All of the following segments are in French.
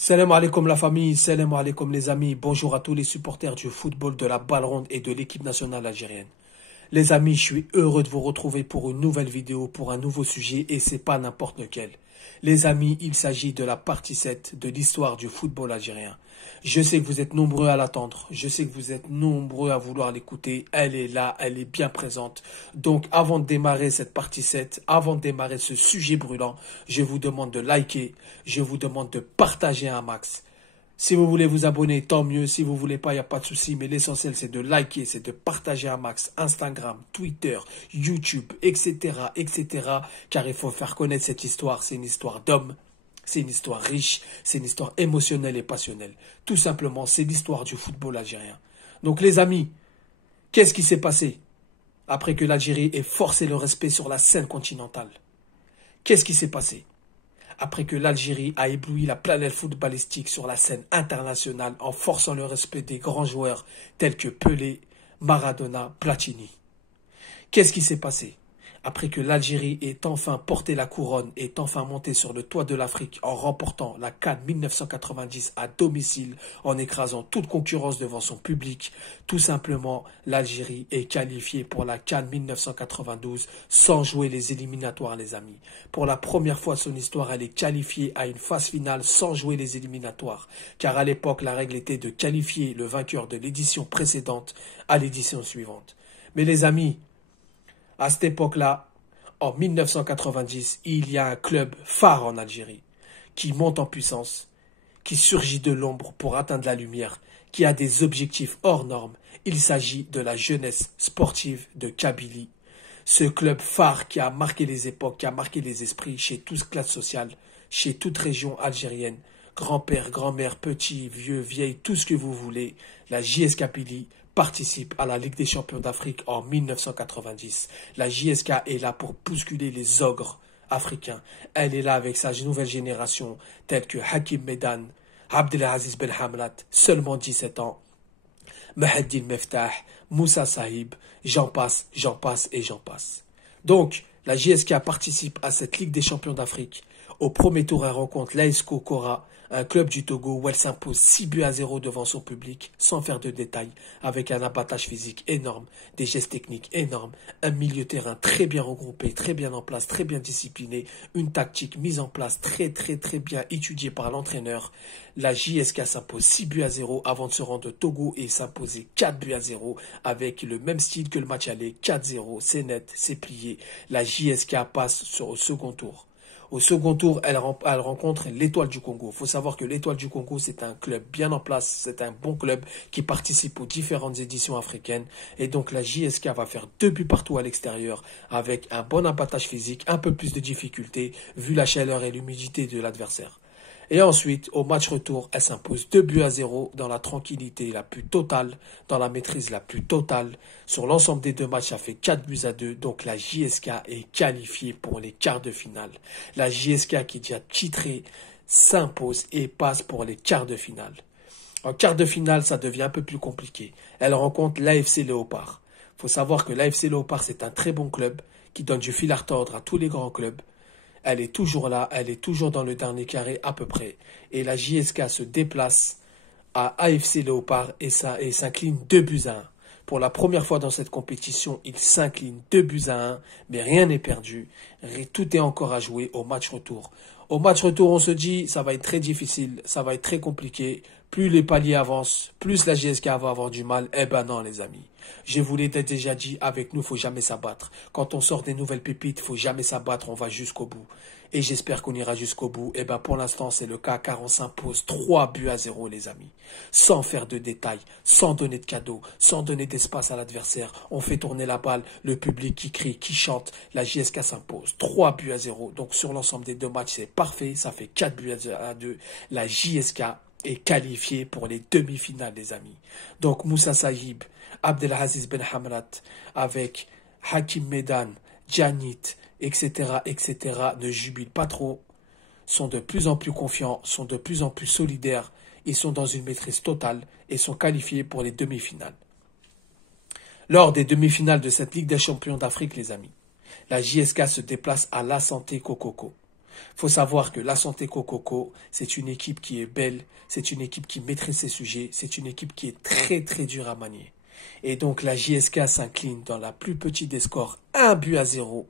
Salam alaikum la famille, salam alaikum les amis, bonjour à tous les supporters du football, de la balle ronde et de l'équipe nationale algérienne. Les amis, je suis heureux de vous retrouver pour une nouvelle vidéo, pour un nouveau sujet et c'est pas n'importe lequel. Les amis, il s'agit de la partie 7 de l'histoire du football algérien. Je sais que vous êtes nombreux à l'attendre, je sais que vous êtes nombreux à vouloir l'écouter, elle est là, elle est bien présente. Donc avant de démarrer cette partie 7, avant de démarrer ce sujet brûlant, je vous demande de liker, je vous demande de partager un max. Si vous voulez vous abonner, tant mieux. Si vous voulez pas, il n'y a pas de souci. Mais l'essentiel, c'est de liker, c'est de partager un max. Instagram, Twitter, YouTube, etc., etc. Car il faut faire connaître cette histoire. C'est une histoire d'homme. C'est une histoire riche. C'est une histoire émotionnelle et passionnelle. Tout simplement, c'est l'histoire du football algérien. Donc les amis, qu'est-ce qui s'est passé après que l'Algérie ait forcé le respect sur la scène continentale? Qu'est-ce qui s'est passé après que l'Algérie a ébloui la planète footballistique sur la scène internationale en forçant le respect des grands joueurs tels que Pelé, Maradona, Platini? Qu'est-ce qui s'est passé après que l'Algérie ait enfin porté la couronne et ait enfin monté sur le toit de l'Afrique en remportant la CAN 1990 à domicile en écrasant toute concurrence devant son public? Tout simplement, l'Algérie est qualifiée pour la CAN 1992 sans jouer les éliminatoires, les amis. Pour la première fois de son histoire, elle est qualifiée à une phase finale sans jouer les éliminatoires. Car à l'époque, la règle était de qualifier le vainqueur de l'édition précédente à l'édition suivante. Mais les amis, à cette époque-là, en 1990, il y a un club phare en Algérie qui monte en puissance, qui surgit de l'ombre pour atteindre la lumière, qui a des objectifs hors normes. Il s'agit de la jeunesse sportive de Kabylie. Ce club phare qui a marqué les époques, qui a marqué les esprits chez toute classe sociale, chez toute région algérienne. Grand-père, grand-mère, petit, vieux, vieille, tout ce que vous voulez. La JS Kabylie participe à la Ligue des champions d'Afrique en 1990. La JSK est là pour bousculer les ogres africains. Elle est là avec sa nouvelle génération, telle que Hakim Medan, Abdelaziz Ben Hamlat, seulement 17 ans, Maheddine Meftah, Moussa Sahib, j'en passe et j'en passe. Donc, la JSK participe à cette Ligue des champions d'Afrique. Au premier tour, elle rencontre l'AESCO Kora, un club du Togo où elle s'impose 6-0 devant son public, sans faire de détails, avec un abattage physique énorme, des gestes techniques énormes, un milieu terrain très bien regroupé, très bien en place, très bien discipliné, une tactique mise en place très bien étudiée par l'entraîneur. La JSK s'impose 6-0 avant de se rendre au Togo et s'imposer 4-0 avec le même style que le match aller, 4-0, c'est net, c'est plié. La JSK passe au second tour. Au second tour, elle rencontre l'Étoile du Congo. Il faut savoir que l'Étoile du Congo, c'est un club bien en place, c'est un bon club qui participe aux différentes éditions africaines. Et donc la JSK va faire 2 buts partout à l'extérieur avec un bon abattage physique, un peu plus de difficulté vu la chaleur et l'humidité de l'adversaire. Et ensuite, au match retour, elle s'impose 2-0 dans la tranquillité la plus totale, dans la maîtrise la plus totale. Sur l'ensemble des deux matchs, ça fait 4-2. Donc la JSK est qualifiée pour les quarts de finale. La JSK qui est déjà titrée s'impose et passe pour les quarts de finale. En quart de finale, ça devient un peu plus compliqué. Elle rencontre l'AFC Léopard. Il faut savoir que l'AFC Léopard, c'est un très bon club qui donne du fil à retordre à tous les grands clubs. Elle est toujours là, elle est toujours dans le dernier carré à peu près. Et la JSK se déplace à AFC Léopard et s'incline 2-1. Pour la première fois dans cette compétition, il s'incline 2-1, mais rien n'est perdu. Tout est encore à jouer au match retour. Au match retour, on se dit, ça va être très difficile, ça va être très compliqué. Plus les paliers avancent, plus la JSK va avoir du mal. Eh ben non, les amis. Je vous l'ai déjà dit, avec nous, faut jamais s'abattre. Quand on sort des nouvelles pépites, faut jamais s'abattre, on va jusqu'au bout. Et j'espère qu'on ira jusqu'au bout. Eh ben pour l'instant, c'est le cas, car on s'impose 3-0, les amis. Sans faire de détails, sans donner de cadeaux, sans donner d'espace à l'adversaire. On fait tourner la balle, le public qui crie, qui chante. La JSK s'impose 3-0. Donc sur l'ensemble des deux matchs, c'est parfait. Ça fait 4-2. La JSK est qualifiée pour les demi-finales, les amis. Donc Moussa Sahib, Abdelaziz Ben Hamlat, avec Hakim Medan, Djanit, etc., ne jubilent pas trop, sont de plus en plus confiants, sont de plus en plus solidaires, ils sont dans une maîtrise totale et sont qualifiés pour les demi-finales. Lors des demi-finales de cette Ligue des champions d'Afrique, les amis, la JSK se déplace à La Santé Kokoko. Faut savoir que la Santé Coco, c'est une équipe qui est belle, c'est une équipe qui maîtrise ses sujets, c'est une équipe qui est très très dure à manier. Et donc la JSK s'incline dans la plus petite des scores, 1-0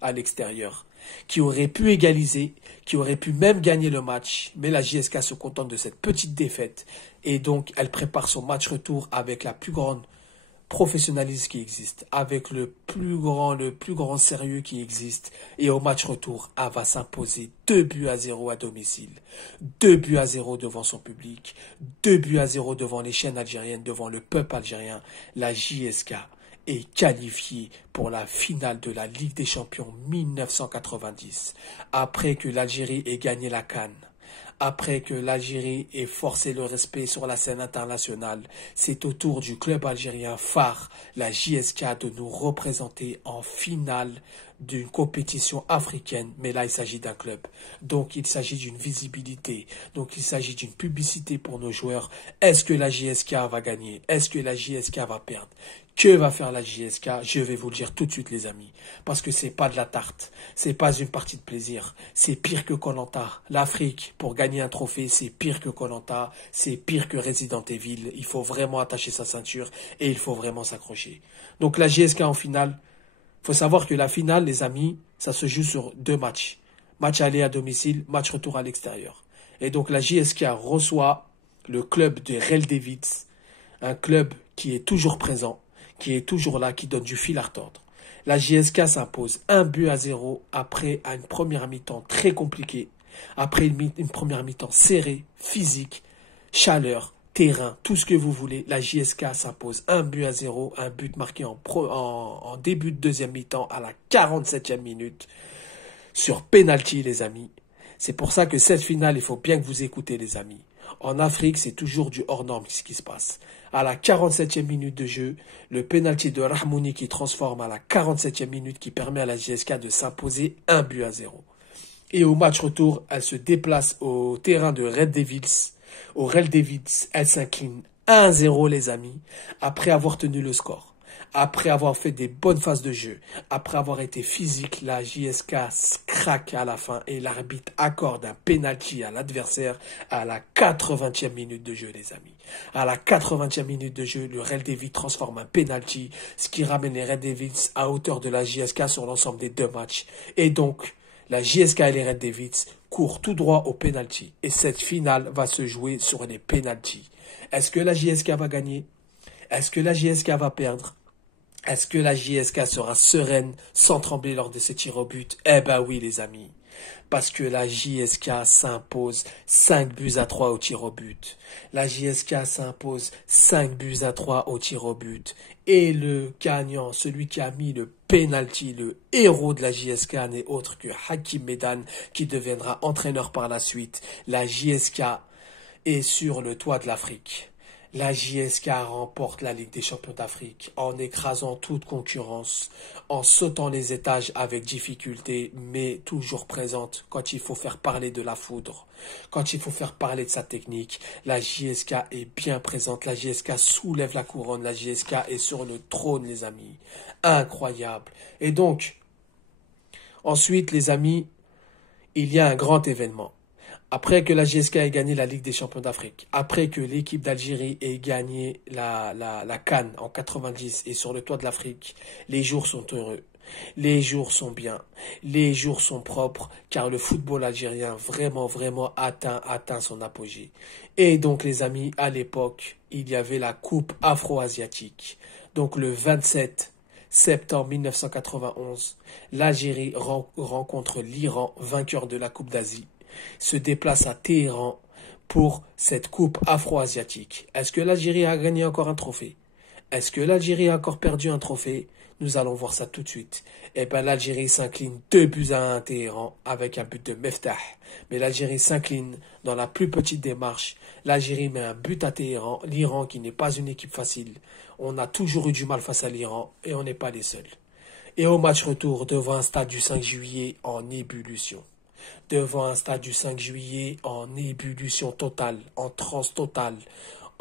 à l'extérieur, qui aurait pu égaliser, qui aurait pu même gagner le match, mais la JSK se contente de cette petite défaite. Et donc elle prépare son match retour avec la plus grande professionnalisme qui existe, avec le plus grand sérieux qui existe. Et au match retour, elle va s'imposer 2-0 à domicile, 2-0 devant son public, 2-0 devant les chaînes algériennes, devant le peuple algérien. La JSK est qualifiée pour la finale de la Ligue des Champions 1990, après que l'Algérie ait gagné la CAN. Après que l'Algérie ait forcé le respect sur la scène internationale, c'est au tour du club algérien phare, la JSK, de nous représenter en finale d'une compétition africaine. Mais là, il s'agit d'un club. Donc, il s'agit d'une visibilité. Donc, il s'agit d'une publicité pour nos joueurs. Est-ce que la JSK va gagner? Est-ce que la JSK va perdre? Que va faire la JSK? Je vais vous le dire tout de suite, les amis. Parce que c'est pas de la tarte. C'est pas une partie de plaisir. C'est pire que Koh-Lanta. L'Afrique, pour gagner un trophée, c'est pire que Koh-Lanta. C'est pire que Resident Evil. Il faut vraiment attacher sa ceinture et il faut vraiment s'accrocher. Donc la JSK en finale, faut savoir que la finale, les amis, ça se joue sur 2 matchs. Match aller à domicile, match retour à l'extérieur. Et donc la JSK reçoit le club de Reldevic, un club qui est toujours présent, qui est toujours là, qui donne du fil à retordre. La JSK s'impose 1-0 après une première mi-temps très compliquée, après une première mi-temps serrée, physique, chaleur, terrain, tout ce que vous voulez. La JSK s'impose 1-0, un but marqué en début de deuxième mi-temps à la 47e minute sur penalty, les amis. C'est pour ça que cette finale, il faut bien que vous écoutez, les amis. En Afrique, c'est toujours du hors-norme ce qui se passe. À la 47e minute de jeu, le penalty de Rahmouni qui transforme à la 47e minute, qui permet à la JSK de s'imposer 1-0. Et au match retour, elle se déplace au terrain de Red Devils. Au Red Devils, elle s'incline 1-0, les amis, après avoir tenu le score. Après avoir fait des bonnes phases de jeu, après avoir été physique, la JSK craque à la fin et l'arbitre accorde un penalty à l'adversaire à la 80e minute de jeu, les amis. À la 80e minute de jeu, le Red Devils transforme un penalty, ce qui ramène les Red Devils à hauteur de la JSK sur l'ensemble des 2 matchs. Et donc, la JSK et les Red Devils courent tout droit au penalty. Et cette finale va se jouer sur les penalties. Est-ce que la JSK va gagner? Est-ce que la JSK va perdre? Est-ce que la JSK sera sereine sans trembler lors de ces tirs au but? Eh ben oui, les amis. Parce que la JSK s'impose 5-3 au tir au but. La JSK s'impose 5-3 au tir au but. Et le gagnant, celui qui a mis le penalty, le héros de la JSK, n'est autre que Hakim Medan, qui deviendra entraîneur par la suite. La JSK est sur le toit de l'Afrique. La JSK remporte la Ligue des Champions d'Afrique en écrasant toute concurrence, en sautant les étages avec difficulté, mais toujours présente quand il faut faire parler de la foudre, quand il faut faire parler de sa technique. La JSK est bien présente, la JSK soulève la couronne, la JSK est sur le trône, les amis. Incroyable. Et donc, ensuite, les amis, il y a un grand événement. Après que la JSK ait gagné la Ligue des Champions d'Afrique, après que l'équipe d'Algérie ait gagné la CAN en 90 et sur le toit de l'Afrique, les jours sont heureux, les jours sont bien, les jours sont propres, car le football algérien vraiment atteint son apogée. Et donc les amis, à l'époque, il y avait la Coupe afro-asiatique. Donc le 27 septembre 1991, l'Algérie rencontre l'Iran, vainqueur de la Coupe d'Asie, se déplace à Téhéran pour cette coupe afro-asiatique. Est-ce que l'Algérie a gagné encore un trophée? Est-ce que l'Algérie a encore perdu un trophée? Nous allons voir ça tout de suite. Eh bien, l'Algérie s'incline 2-1 à Téhéran avec un but de Meftah. Mais l'Algérie s'incline dans la plus petite des marches. L'Algérie met un but à Téhéran. L'Iran, qui n'est pas une équipe facile. On a toujours eu du mal face à l'Iran et on n'est pas les seuls. Et au match retour, devant un stade du 5 juillet en ébullition. Devant un stade du 5 juillet en ébullition totale, en transe totale,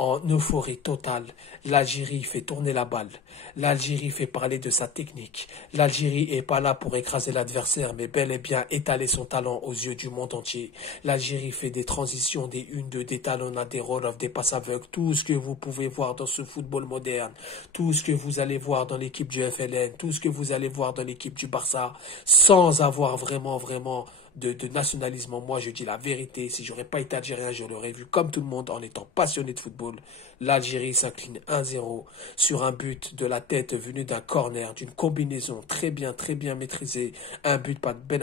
en euphorie totale. L'Algérie fait tourner la balle. L'Algérie fait parler de sa technique. L'Algérie est pas là pour écraser l'adversaire, mais bel et bien étaler son talent aux yeux du monde entier. L'Algérie fait des transitions, des 1-2, des talonnades, des roll-off, des passes aveugles, tout ce que vous pouvez voir dans ce football moderne, tout ce que vous allez voir dans l'équipe du FLN, tout ce que vous allez voir dans l'équipe du Barça, sans avoir vraiment de nationalisme. Moi, je dis la vérité. Si j'aurais pas été algérien, je l'aurais vu comme tout le monde en étant passionné de football. L'Algérie s'incline 1-0 sur un but de la tête venu d'un corner, d'une combinaison très bien maîtrisée. Un but par Ben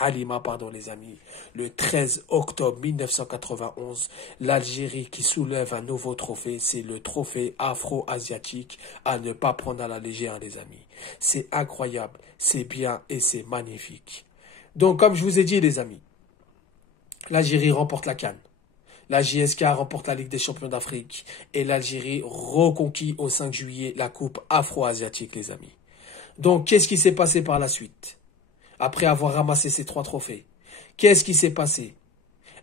Halima, pardon, les amis. Le 13 octobre 1991, l'Algérie qui soulève un nouveau trophée. C'est le trophée afro-asiatique à ne pas prendre à la légère, les amis. C'est incroyable, c'est bien et c'est magnifique. Donc, comme je vous ai dit, les amis, l'Algérie remporte la CAN. La JSK remporte la Ligue des champions d'Afrique. Et l'Algérie reconquit au 5 juillet la Coupe afro-asiatique, les amis. Donc, qu'est-ce qui s'est passé par la suite? Après avoir ramassé ces 3 trophées, qu'est-ce qui s'est passé?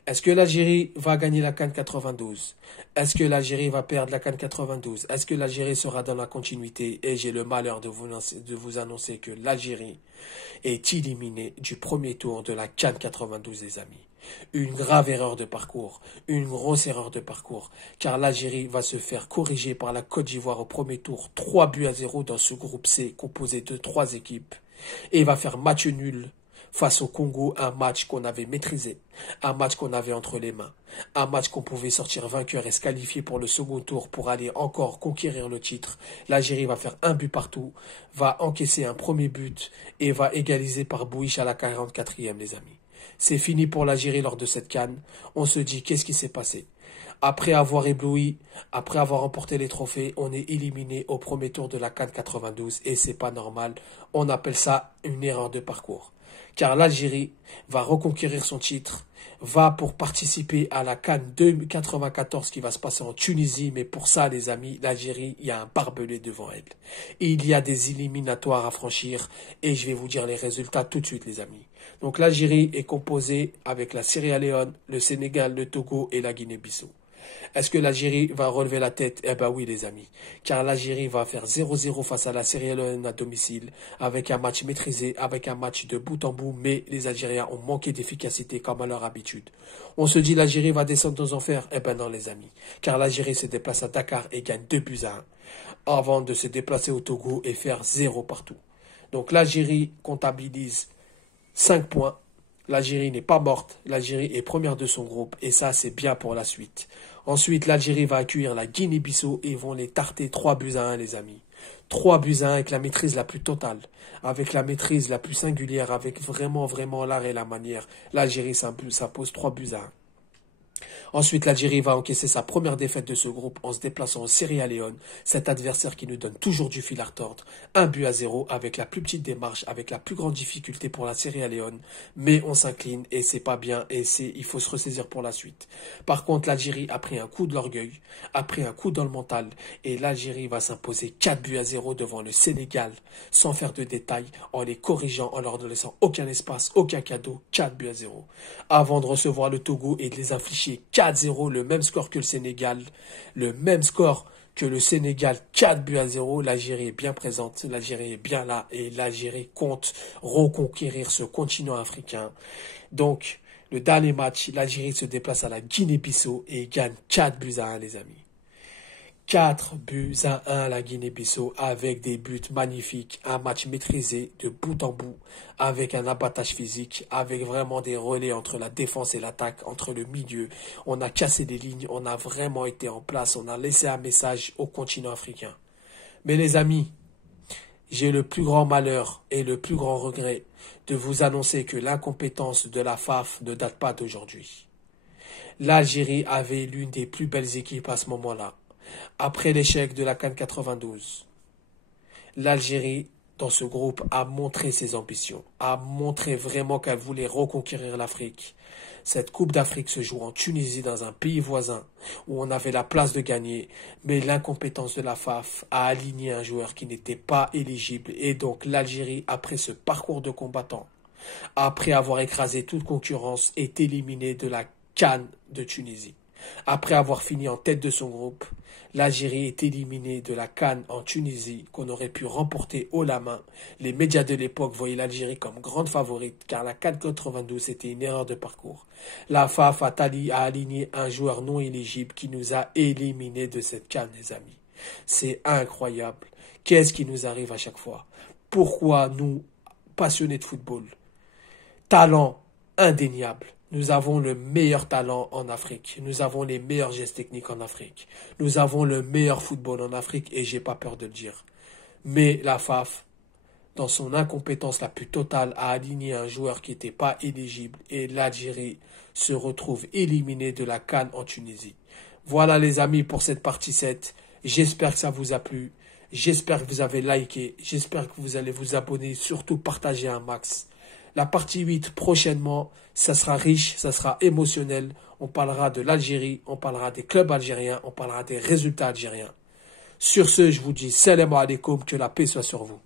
Est-ce que l'Algérie va gagner la CAN 92? Est-ce que l'Algérie va perdre la CAN 92? Est-ce que l'Algérie sera dans la continuité? Et j'ai le malheur de vous annoncer que l'Algérie est éliminée du premier tour de la CAN 92, les amis. Une grave erreur de parcours, une grosse erreur de parcours, car l'Algérie va se faire corriger par la Côte d'Ivoire au premier tour, 3-0 dans ce groupe C composé de 3 équipes, et va faire match nul face au Congo, un match qu'on avait maîtrisé, un match qu'on avait entre les mains, un match qu'on pouvait sortir vainqueur et se qualifier pour le second tour pour aller encore conquérir le titre. L'Algérie va faire un but partout, va encaisser un premier but et va égaliser par Bouich à la 44e, les amis. C'est fini pour l'Algérie lors de cette CAN. On se dit, qu'est-ce qui s'est passé? Après avoir ébloui, après avoir remporté les trophées, on est éliminé au premier tour de la CAN 92 et c'est pas normal. On appelle ça une erreur de parcours. Car l'Algérie va reconquérir son titre, va pour participer à la CAN 94 qui va se passer en Tunisie. Mais pour ça, les amis, l'Algérie, il y a un barbelé devant elle. Et il y a des éliminatoires à franchir et je vais vous dire les résultats tout de suite, les amis. Donc l'Algérie est composée avec la Sierra Leone, le Sénégal, le Togo et la Guinée-Bissau. Est-ce que l'Algérie va relever la tête? Eh ben oui, les amis. Car l'Algérie va faire 0-0 face à la Sierra Leone à domicile, avec un match maîtrisé, avec un match de bout en bout, mais les Algériens ont manqué d'efficacité comme à leur habitude. On se dit l'Algérie va descendre aux enfers? Eh ben non, les amis. Car l'Algérie se déplace à Dakar et gagne 2-1, avant de se déplacer au Togo et faire 0 partout. Donc l'Algérie comptabilise 5 points. L'Algérie n'est pas morte, l'Algérie est première de son groupe et ça c'est bien pour la suite. Ensuite, l'Algérie va accueillir la Guinée-Bissau et vont les tarter 3-1, les amis. 3-1 avec la maîtrise la plus totale, avec la maîtrise la plus singulière, avec vraiment l'art et la manière. L'Algérie s'impose 3-1. Ensuite, l'Algérie va encaisser sa première défaite de ce groupe en se déplaçant au Sierra Leone, cet adversaire qui nous donne toujours du fil à retordre. 1-0 avec la plus petite démarche, avec la plus grande difficulté pour la Sierra Leone. Mais on s'incline et c'est pas bien et il faut se ressaisir pour la suite. Par contre, l'Algérie a pris un coup de l'orgueil, a pris un coup dans le mental et l'Algérie va s'imposer 4-0 devant le Sénégal, sans faire de détails, en les corrigeant, en leur laissant aucun espace, aucun cadeau, 4-0. Avant de recevoir le Togo et de les infliger 4-0, le même score que le Sénégal, 4-0, l'Algérie est bien présente, l'Algérie est bien là et l'Algérie compte reconquérir ce continent africain. Donc, le dernier match, l'Algérie se déplace à la Guinée-Bissau et gagne 4-1, les amis. 4-1 la Guinée-Bissau avec des buts magnifiques, un match maîtrisé de bout en bout, avec un abattage physique, avec vraiment des relais entre la défense et l'attaque, entre le milieu. On a cassé des lignes, on a vraiment été en place, on a laissé un message au continent africain. Mais les amis, j'ai le plus grand malheur et le plus grand regret de vous annoncer que l'incompétence de la FAF ne date pas d'aujourd'hui. L'Algérie avait l'une des plus belles équipes à ce moment-là. Après l'échec de la CAN 92, l'Algérie, dans ce groupe, a montré ses ambitions, a montré vraiment qu'elle voulait reconquérir l'Afrique. Cette Coupe d'Afrique se joue en Tunisie, dans un pays voisin, où on avait la place de gagner, mais l'incompétence de la FAF a aligné un joueur qui n'était pas éligible, et donc l'Algérie, après ce parcours de combattant, après avoir écrasé toute concurrence, est éliminée de la CAN de Tunisie. Après avoir fini en tête de son groupe, l'Algérie est éliminée de la CAN en Tunisie qu'on aurait pu remporter haut la main. Les médias de l'époque voyaient l'Algérie comme grande favorite car la CAN 92 était une erreur de parcours. La FAF a aligné un joueur non éligible qui nous a éliminés de cette CAN, les amis. C'est incroyable. Qu'est-ce qui nous arrive à chaque fois? Pourquoi nous, passionnés de football, talent indéniable, nous avons le meilleur talent en Afrique. Nous avons les meilleurs gestes techniques en Afrique. Nous avons le meilleur football en Afrique et j'ai pas peur de le dire. Mais la FAF, dans son incompétence la plus totale, a aligné un joueur qui n'était pas éligible et l'Algérie se retrouve éliminée de la CAN en Tunisie. Voilà les amis pour cette partie 7. J'espère que ça vous a plu. J'espère que vous avez liké. J'espère que vous allez vous abonner. Surtout partager un max. La partie 8 prochainement, ça sera riche, ça sera émotionnel. On parlera de l'Algérie, on parlera des clubs algériens, on parlera des résultats algériens. Sur ce, je vous dis salam alaikum, que la paix soit sur vous.